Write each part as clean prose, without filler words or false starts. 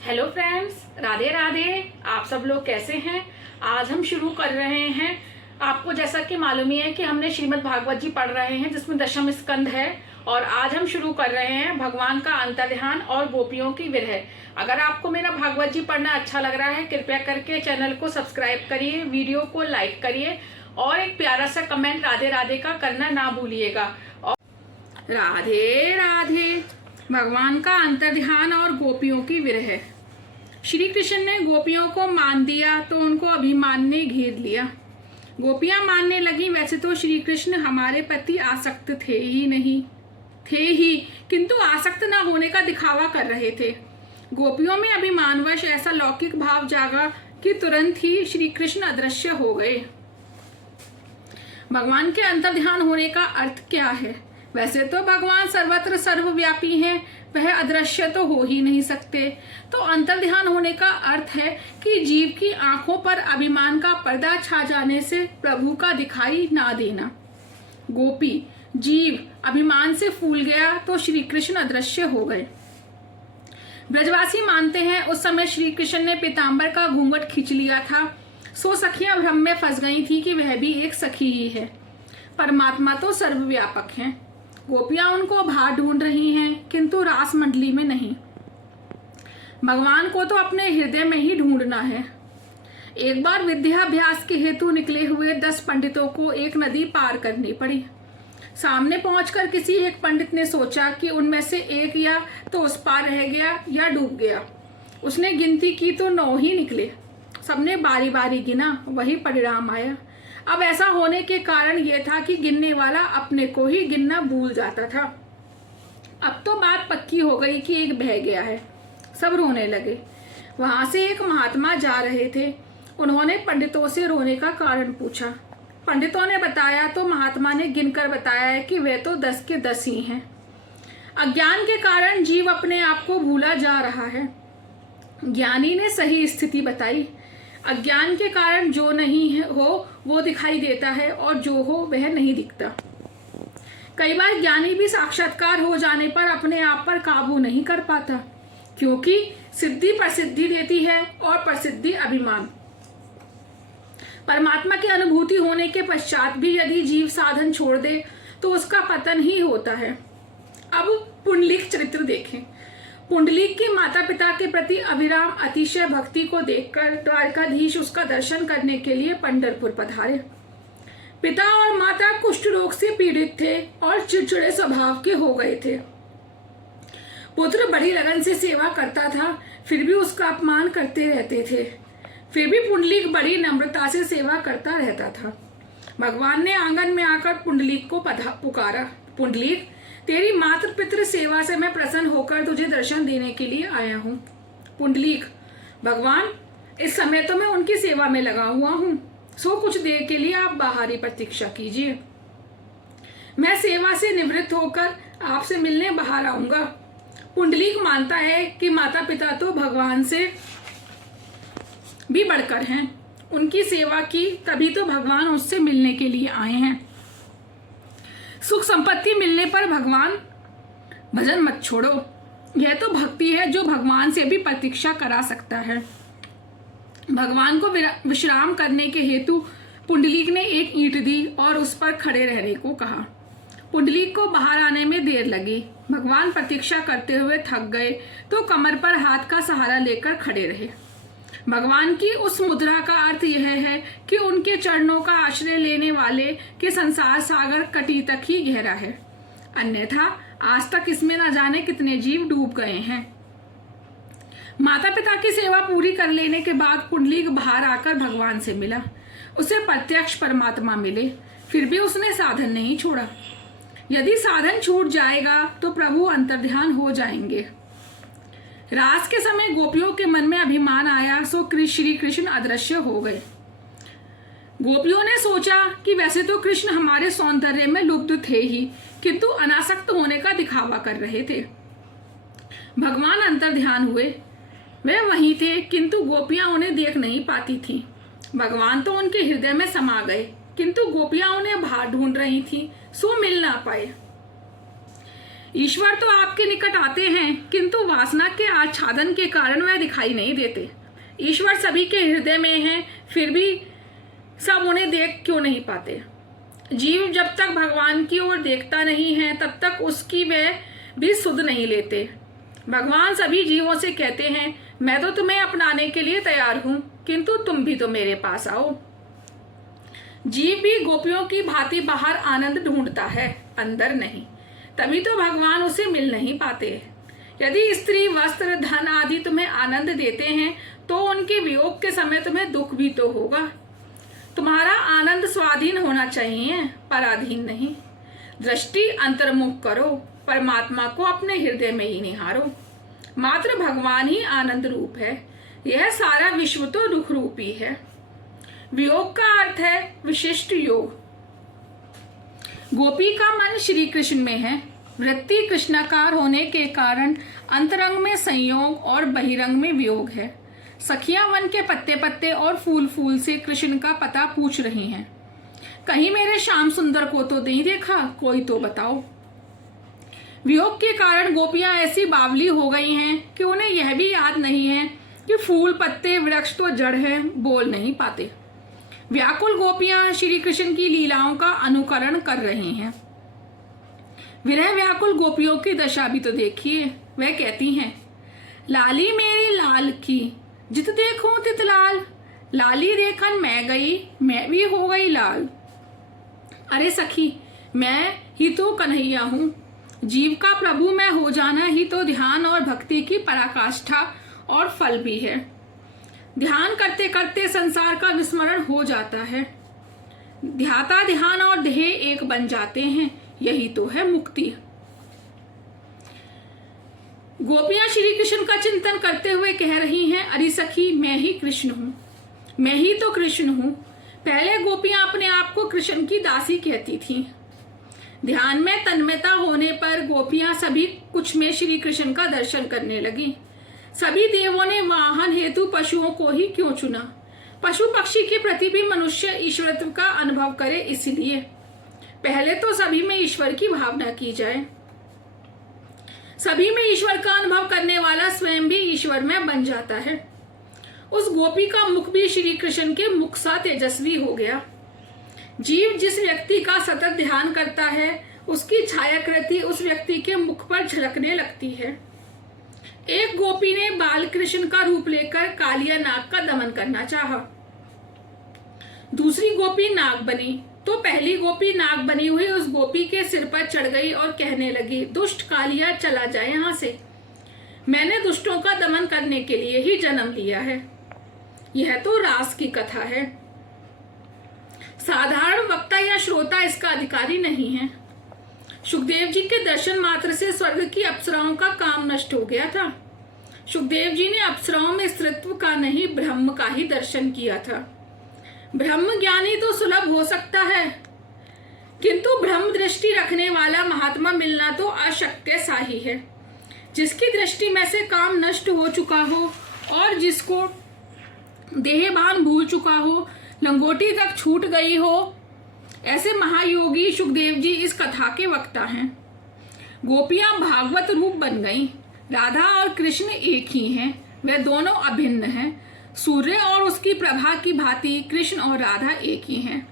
Hello friends, Radhe Radhe. आप सब लोग कैसे हैं? आज हम शुरू कर रहे हैं। आपको जैसा कि मालूम ही है कि हमने श्रीमद् भागवत जी पढ़ रहे हैं, जिसमें दशम स्कंद है। और आज हम शुरू कर रहे हैं भगवान का अंतर्ध्यान और गोपियों की विरह। अगर आपको मेरा भागवत जी पढ़ना अच्छा लग रहा है, कृपया करके चैनल को सब्सक्राइब करिए, वीडियो को लाइक करिए और एक प्यारा सा कमेंट राधे राधे का करना ना भूलिएगा। और राधे राधे। भगवान का अंतर्ध्यान और गोपियों की विरह। श्री कृष्ण ने गोपियों को मान दिया तो उनको अभिमान ने घेर लिया। गोपियां मानने लगी, वैसे तो श्री कृष्ण हमारे प्रति आसक्त थे ही, किंतु आसक्त न होने का दिखावा कर रहे थे। गोपियों में अभिमानवश ऐसा लौकिक भाव जागा कि तुरंत ही श्री कृष्ण अदृश्य हो गए। भगवान के अंतर्ध्यान होने का अर्थ क्या है? वैसे तो भगवान सर्वत्र सर्वव्यापी हैं, वह अदृश्य तो हो ही नहीं सकते। तो अंतर्ध्यान होने का अर्थ है कि जीव की आंखों पर अभिमान का पर्दा छा जाने से प्रभु का दिखाई ना देना। गोपी जीव अभिमान से फूल गया तो श्री कृष्ण अदृश्य हो गए। ब्रजवासी मानते हैं उस समय श्री कृष्ण ने पीताम्बर का घूंघट खींच लिया था। सो सखियां भ्रम में फंस गई थी कि वह भी एक सखी ही है। परमात्मा तो सर्वव्यापक है। गोपियां उनको बाहर ढूंढ रही हैं, किंतु रास मंडली में नहीं। भगवान को तो अपने हृदय में ही ढूंढना है। एक बार विद्याभ्यास के हेतु निकले हुए 10 पंडितों को एक नदी पार करनी पड़ी। सामने पहुंचकर किसी एक पंडित ने सोचा कि उनमें से एक या तो उस पार रह गया या डूब गया। उसने गिनती की तो 9 ही निकले। सबने बारी बारी गिना, वही परिणाम आया। अब ऐसा होने के कारण यह था कि गिनने वाला अपने को ही गिनना भूल जाता था। अब तो बात पक्की हो गई कि एक बह गया है। सब रोने लगे। वहां से एक महात्मा जा रहे थे। उन्होंने पंडितों से रोने का कारण पूछा। पंडितों ने बताया तो महात्मा ने गिनकर बताया कि वे तो 10 के 10 ही हैं। अज्ञान के कारण जीव अपने आप को भूला जा रहा है। ज्ञानी ने सही स्थिति बताई। अज्ञान के कारण जो नहीं हो वो दिखाई देता है और जो हो वह नहीं दिखता। कई बार ज्ञानी भी साक्षात्कार हो जाने पर अपने आप पर काबू नहीं कर पाता, क्योंकि सिद्धि प्रसिद्धि देती है और प्रसिद्धि अभिमान। परमात्मा की अनुभूति होने के पश्चात भी यदि जीव साधन छोड़ दे तो उसका पतन ही होता है। अब पुंडलीक चरित्र देखें। पुंडलीक के माता पिता के प्रति अविराम अतिशय भक्ति को देखकर द्वारकाधीश उसका दर्शन करने के लिए पंढरपुर पधारे। पिता और माता कुष्ठ रोग से पीड़ित थे और चिड़चिड़े स्वभाव के हो गए थे। पुत्र बड़ी लगन से सेवा करता था, फिर भी उसका अपमान करते रहते थे। फिर भी पुंडलीक बड़ी नम्रता से सेवा करता रहता था। भगवान ने आंगन में आकर पुंडलीक को पुकारा, पुंडलीक, तेरी मातृ पितृ सेवा से मैं प्रसन्न होकर तुझे दर्शन देने के लिए आया हूँ। पुंडलीक, भगवान, इस समय तो मैं उनकी सेवा में लगा हुआ हूँ, सो कुछ देर के लिए आप बाहरी प्रतीक्षा कीजिए। मैं सेवा से निवृत्त होकर आपसे मिलने बाहर आऊंगा। पुंडलीक मानता है कि माता पिता तो भगवान से भी बढ़कर हैं। उनकी सेवा की तभी तो भगवान उससे मिलने के लिए आए हैं। सुख संपत्ति मिलने पर भगवान भजन मत छोड़ो। यह तो भक्ति है जो भगवान से भी प्रतीक्षा करा सकता है। भगवान को विश्राम करने के हेतु पुंडलीक ने एक ईंट दी और उस पर खड़े रहने को कहा। पुंडलीक को बाहर आने में देर लगी। भगवान प्रतीक्षा करते हुए थक गए तो कमर पर हाथ का सहारा लेकर खड़े रहे। भगवान की उस मुद्रा का अर्थ यह है कि उनके चरणों का आश्रय लेने वाले के संसार सागर कटी तक ही गहरा है, अन्यथा आज तक इसमें न जाने कितने जीव डूब गए हैं। माता पिता की सेवा पूरी कर लेने के बाद पुंडलीक बाहर आकर भगवान से मिला। उसे प्रत्यक्ष परमात्मा मिले, फिर भी उसने साधन नहीं छोड़ा। यदि साधन छूट जाएगा तो प्रभु अंतर्ध्यान हो जाएंगे। रास के समय गोपियों के मन में अभिमान आया, सो श्री कृष्ण अदृश्य हो गए। गोपियों ने सोचा कि वैसे तो कृष्ण हमारे सौंदर्य में लुब्ध थे ही, किंतु अनासक्त होने का दिखावा कर रहे थे। भगवान अंतर्ध्यान हुए। वे वहीं थे, किंतु गोपियां उन्हें देख नहीं पाती थीं। भगवान तो उनके हृदय में समा गए, किंतु गोपियां उन्हें बाहर ढूंढ रही थीं, सो मिल ना पाए। ईश्वर तो आपके निकट आते हैं, किंतु वासना के आच्छादन के कारण वह दिखाई नहीं देते। ईश्वर सभी के हृदय में हैं, फिर भी सब उन्हें देख क्यों नहीं पाते। जीव जब तक भगवान की ओर देखता नहीं है तब तक उसकी वह भी सुध नहीं लेते। भगवान सभी जीवों से कहते हैं, मैं तो तुम्हें अपनाने के लिए तैयार हूं, किंतु तुम भी तो मेरे पास आओ। जीव भी गोपियों की भांति बाहर आनंद ढूंढता है, अंदर नहीं। तभी तो भगवान उसे मिल नहीं पाते। यदि स्त्री, वस्त्र, धन आदि तुम्हें आनंद देते हैं तो उनके वियोग के समय तुम्हें दुख भी तो होगा। तुम्हारा आनंद स्वाधीन होना चाहिए, पराधीन नहीं। दृष्टि अंतर्मुख करो, परमात्मा को अपने हृदय में ही निहारो। मात्र भगवान ही आनंद रूप है, यह सारा विश्व तो दुख रूपी है। वियोग का अर्थ है विशिष्ट योग। गोपी का मन श्री कृष्ण में है। वृत्ति कृष्णाकार होने के कारण अंतरंग में संयोग और बहिरंग में वियोग है। सखियां वन के पत्ते पत्ते और फूल फूल से कृष्ण का पता पूछ रही हैं। कहीं मेरे श्याम सुंदर को तो नहीं देखा, कोई तो बताओ। वियोग के कारण गोपियां ऐसी बावली हो गई हैं कि उन्हें यह भी याद नहीं है कि फूल, पत्ते, वृक्ष तो जड़ है, बोल नहीं पाते। व्याकुल गोपियां श्री कृष्ण की लीलाओं का अनुकरण कर रही हैं। विरह व्याकुल गोपियों की दशा भी तो देखिए। वह कहती हैं, लाली मेरी लाल की जित देखूं तित लाल, लाली देखन मैं गई, मैं भी हो गई लाल। अरे सखी, मैं ही तो कन्हैया हूँ। जीव का प्रभु मैं हो जाना ही तो ध्येय और भक्ति की पराकाष्ठा और फल भी है। ध्यान करते करते संसार का विस्मरण हो जाता है। ध्याता ध्यान और ध्येय एक बन जाते हैं, यही तो है मुक्ति। गोपियां श्री कृष्ण का चिंतन करते हुए कह रही हैं, अरे सखी, मैं ही कृष्ण हूँ, मैं ही तो कृष्ण हूँ। पहले गोपियां अपने आप को कृष्ण की दासी कहती थीं। ध्यान में तन्मयता होने पर गोपियां सभी कुछ में श्री कृष्ण का दर्शन करने लगी। सभी देवों ने वाहन हेतु पशुओं को ही क्यों चुना? पशु पक्षी के प्रति भी मनुष्य ईश्वरत्व का अनुभव करे, इसलिए पहले तो सभी में ईश्वर की भावना की जाए। सभी में ईश्वर का अनुभव करने वाला स्वयं भी ईश्वर में बन जाता है। उस गोपी का मुख भी श्री कृष्ण के मुख सा तेजस्वी हो गया। जीव जिस व्यक्ति का सतत ध्यान करता है उसकी छायाकृति उस व्यक्ति के मुख पर झलकने लगती है। एक गोपी ने बाल कृष्ण का रूप लेकर कालिया नाग का दमन करना चाहा। दूसरी गोपी नाग बनी तो पहली गोपी नाग बनी हुई उस गोपी के सिर पर चढ़ गई और कहने लगी, दुष्ट कालिया, चला जाए यहाँ से। मैंने दुष्टों का दमन करने के लिए ही जन्म लिया है। यह तो रास की कथा है। साधारण वक्ता या श्रोता इसका अधिकारी नहीं है। सुखदेव जी के दर्शन मात्र से स्वर्ग की अप्सराओं का काम नष्ट हो गया था। सुखदेव जी ने अप्सराओं में स्त्रीत्व का नहीं, ब्रह्म का ही दर्शन किया था। ब्रह्म ज्ञानी तो सुलभ हो सकता है, किंतु ब्रह्म दृष्टि रखने वाला महात्मा मिलना तो अशक्य सा ही है। जिसकी दृष्टि में से काम नष्ट हो चुका हो और जिसको देहभान भूल चुका हो, लंगोटी तक छूट गई हो, ऐसे महायोगी सुखदेव जी इस कथा के वक्ता हैं। गोपियां भागवत रूप बन गईं। राधा और कृष्ण एक ही हैं, वे दोनों अभिन्न हैं। सूर्य और उसकी प्रभा की भांति कृष्ण और राधा एक ही हैं।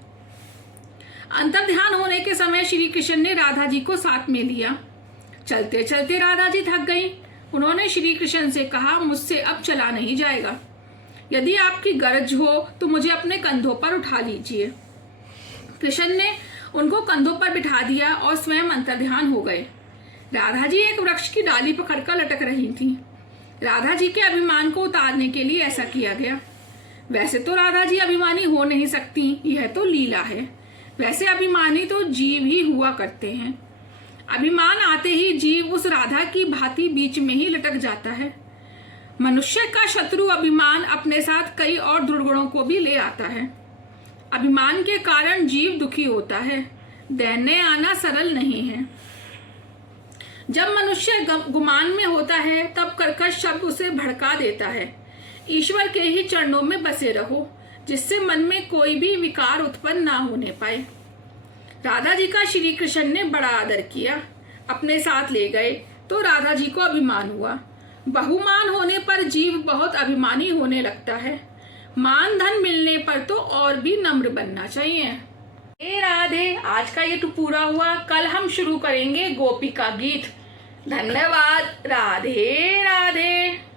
अंतर्ध्यान होने के समय श्री कृष्ण ने राधा जी को साथ में लिया। चलते चलते राधा जी थक गईं। उन्होंने श्री कृष्ण से कहा, मुझसे अब चला नहीं जाएगा। यदि आपकी गरज हो तो मुझे अपने कंधों पर उठा लीजिए। कृष्ण ने उनको कंधों पर बिठा दिया और स्वयं अंतर्ध्यान हो गए। राधा जी एक वृक्ष की डाली पकड़कर लटक रही थीं। राधा जी के अभिमान को उतारने के लिए ऐसा किया गया। वैसे तो राधा जी अभिमानी हो नहीं सकती, यह तो लीला है। वैसे अभिमानी तो जीव ही हुआ करते हैं। अभिमान आते ही जीव उस राधा की भांति बीच में ही लटक जाता है। मनुष्य का शत्रु अभिमान अपने साथ कई और दुर्गुणों को भी ले आता है। अभिमान के कारण जीव दुखी होता है। दैन्य आना सरल नहीं है। जब मनुष्य गुमान में होता है तब कर्कश शब्द उसे भड़का देता है। ईश्वर के ही चरणों में बसे रहो, जिससे मन में कोई भी विकार उत्पन्न ना होने पाए। राधा जी का श्री कृष्ण ने बड़ा आदर किया। अपने साथ ले गए तो राधा जी को अभिमान हुआ। बहुमान होने पर जीव बहुत अभिमानी होने लगता है। मान धन मिलने पर तो और भी नम्र बनना चाहिए। हे राधे, आज का ये तो पूरा हुआ। कल हम शुरू करेंगे गोपी का गीत। धन्यवाद। राधे राधे।